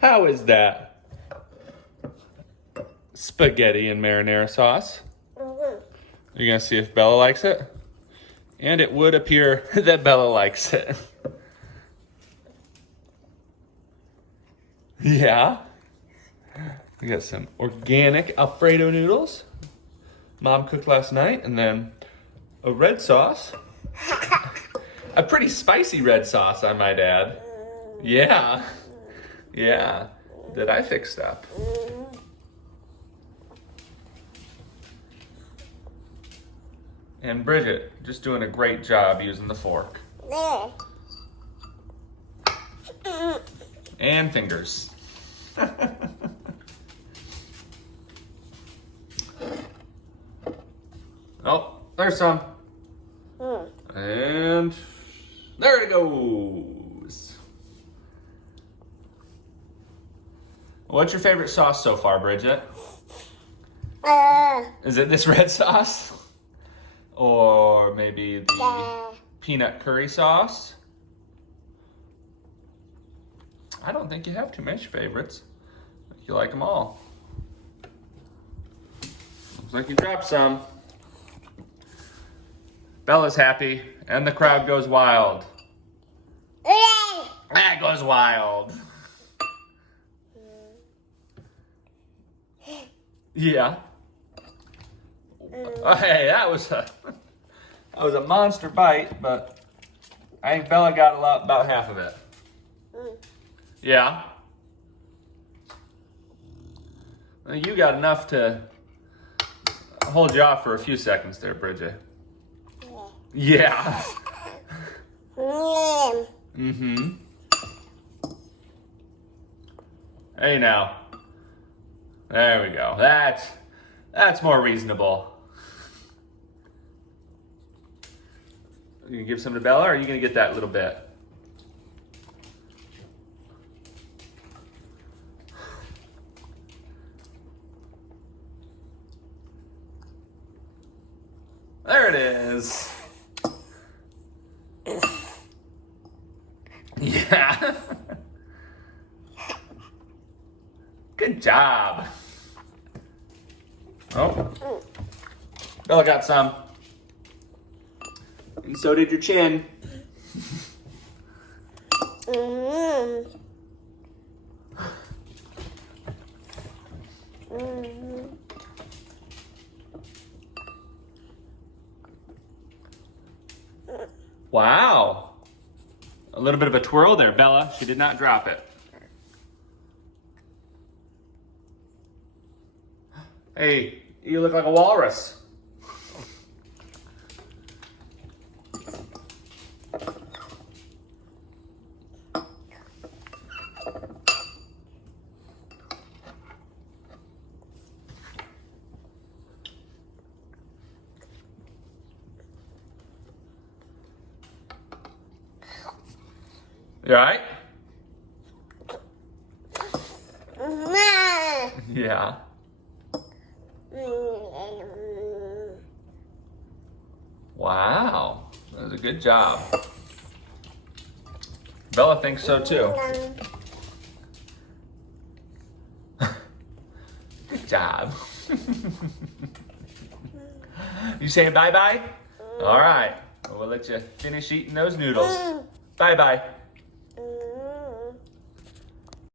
How is that? Spaghetti and marinara sauce. You're gonna see if Bella likes it? And it would appear that Bella likes it. Yeah. We got some organic Alfredo noodles. Mom cooked last night, and then a red sauce. A pretty spicy red sauce, I might add. Yeah. Yeah. That I fixed up. And Bridgette just doing a great job using the fork. And fingers. Oh, there's some. And there it goes. What's your favorite sauce so far, Bridgette? Is it this red sauce? Or maybe the peanut curry sauce? I don't think you have too much favorites. I think you like them all. Looks like you dropped some. Bella's happy, and the crowd goes wild. That goes wild. Yeah. Oh, hey, that was a monster bite, but I think Bella got about half of it. Yeah. Well, you got enough to hold you off for a few seconds there, Bridgette. Yeah. Mm-hmm. Hey now. There we go. That's more reasonable. You gonna give some to Bella, or are you gonna get that little bit? There it is. Yeah. Good job. Oh. Bella got some. And so did your chin. Wow. A little bit of a twirl there, Bella. She did not drop it. Hey, you look like a walrus. You all right? Yeah. Wow, that was a good job. Bella thinks so too. Good job. You saying bye-bye? All right, we'll let you finish eating those noodles. Bye-bye.